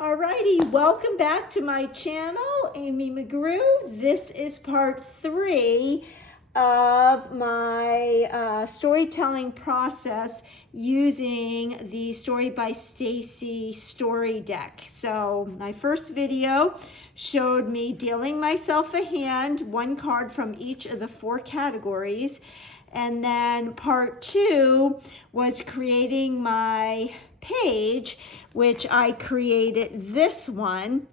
Alrighty, welcome back to my channel, Amy McGrew. This is part 3 of my storytelling process using the Story by Stacy story deck. So my first video showed me dealing myself a hand, one card from each of the 4 categories. And then part 2 was creating my page, which I created this one.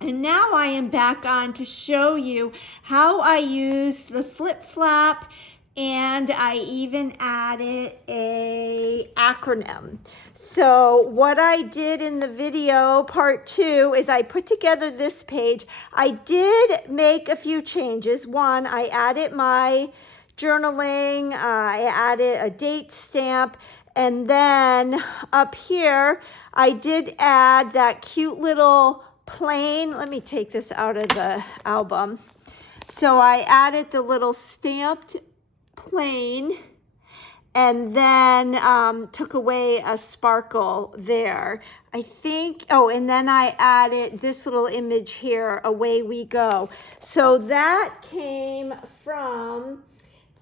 And now I am back on to show you how I use the flip flap, and I even added a acronym. So what I did in the video part 2 is I put together this page. I did make a few changes. One, I added my journaling, I added a date stamp, and then up here I did add that cute little plain. Let me take this out of the album. So I added the little stamped plain and then took away a sparkle there. I think, oh, and then I added this little image here, away we go. So that came from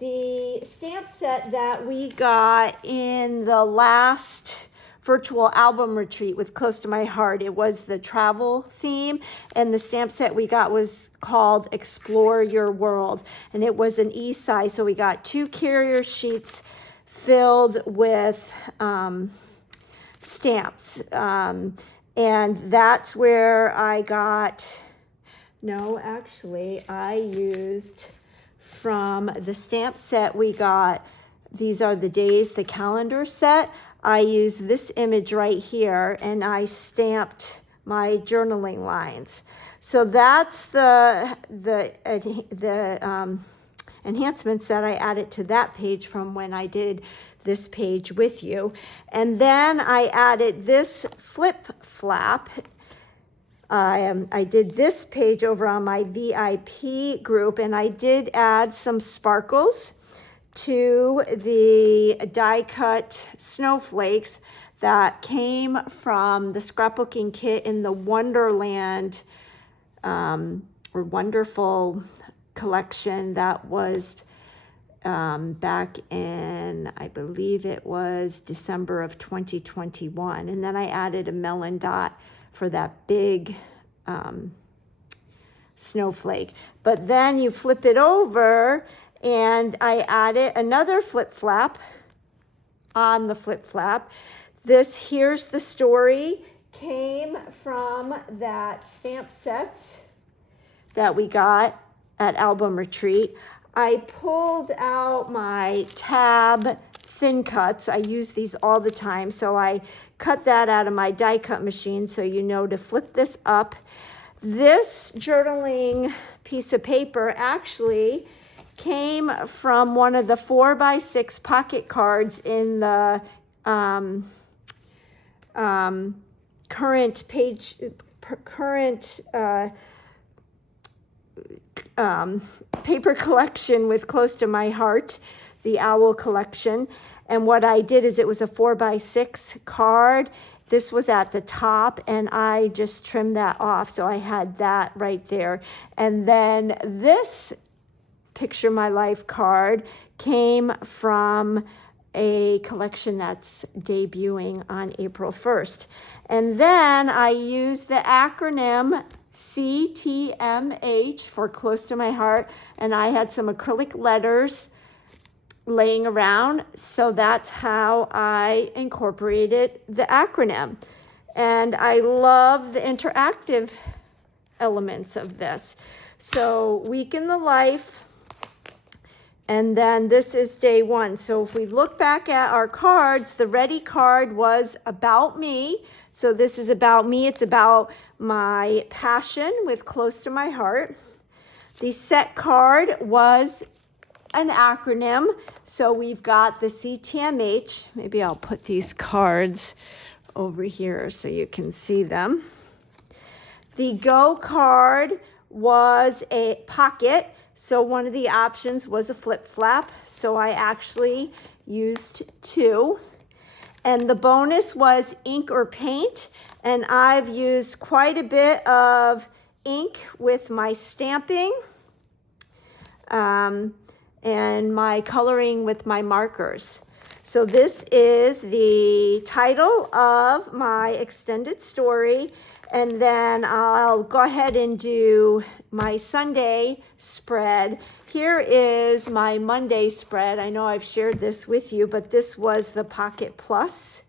the stamp set that we got in the last virtual album retreat with Close to My Heart. It was the travel theme, and the stamp set we got was called Explore Your World, and it was an e-size, so we got 2 carrier sheets filled with stamps, and that's where I got, no, actually, I used from the stamp set we got, these are the days, the calendar set. I used this image right here and I stamped my journaling lines. So that's the enhancements that I added to that page from when I did this page with you. And then I added this flip flap. I did this page over on my VIP group, and I did add some sparkles to the die cut snowflakes that came from the scrapbooking kit in the Wonderland or Wonderful collection that was back in, I believe it was December of 2021. And then I added a melon dot for that big snowflake. But then you flip it over, and I added another flip flap on the flip flap. This Here's the Story came from that stamp set that we got at Album Retreat. I pulled out my tab thin cuts. I use these all the time, so I cut that out of my die cut machine, so you know to flip this up. This journaling piece of paper actually came from one of the 4x6 pocket cards in the current paper collection with Close to My Heart, the Owl collection. And what I did is it was a 4x6 card. This was at the top, and I just trimmed that off, so I had that right there. And then this Picture My Life card came from a collection that's debuting on April 1st. And then I used the acronym CTMH for Close to My Heart, and I had some acrylic letters laying around, so that's how I incorporated the acronym. And I love the interactive elements of this. So week in the life, and then this is day 1. So if we look back at our cards, the ready card was about me. So this is about me. It's about my passion with Close to My Heart. The set card was an acronym. So we've got the CTMH. Maybe I'll put these cards over here so you can see them. The Go card was a pocket. So one of the options was a flip flap. So I actually used 2. And the bonus was ink or paint. And I've used quite a bit of ink with my stamping and my coloring with my markers. So this is the title of my extended story. And then I'll go ahead and do my Sunday spread. Here is my Monday spread. I know I've shared this with you, but this was the Pocket Plus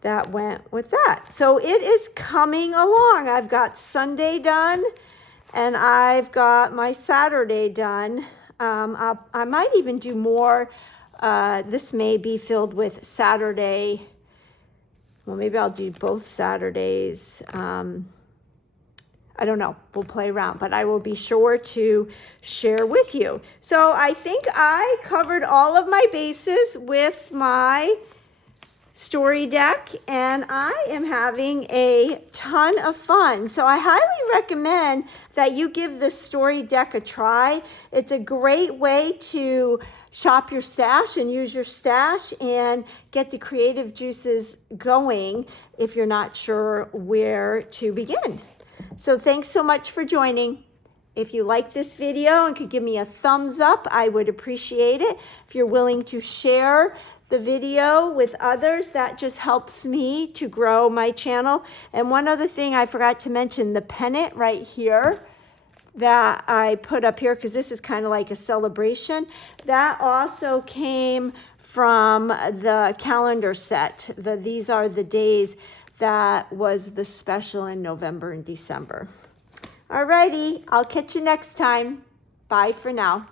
that went with that. So it is coming along. I've got Sunday done and I've got my Saturday done. I might even do more. This may be filled with Saturday. Well, maybe I'll do both Saturdays. I don't know. We'll play around, but I will be sure to share with you. So I think I covered all of my bases with my story deck, and I am having a ton of fun. So I highly recommend that you give this story deck a try. It's a great way to shop your stash and use your stash and get the creative juices going if you're not sure where to begin. So thanks so much for joining. If you like this video and could give me a thumbs up, I would appreciate it. If you're willing to share the video with others, that just helps me to grow my channel. And one other thing I forgot to mention, the pennant right here that I put up here, because this is kind of like a celebration, that also came from the calendar set. These are the days that was the special in November and December. Alrighty, I'll catch you next time. Bye for now.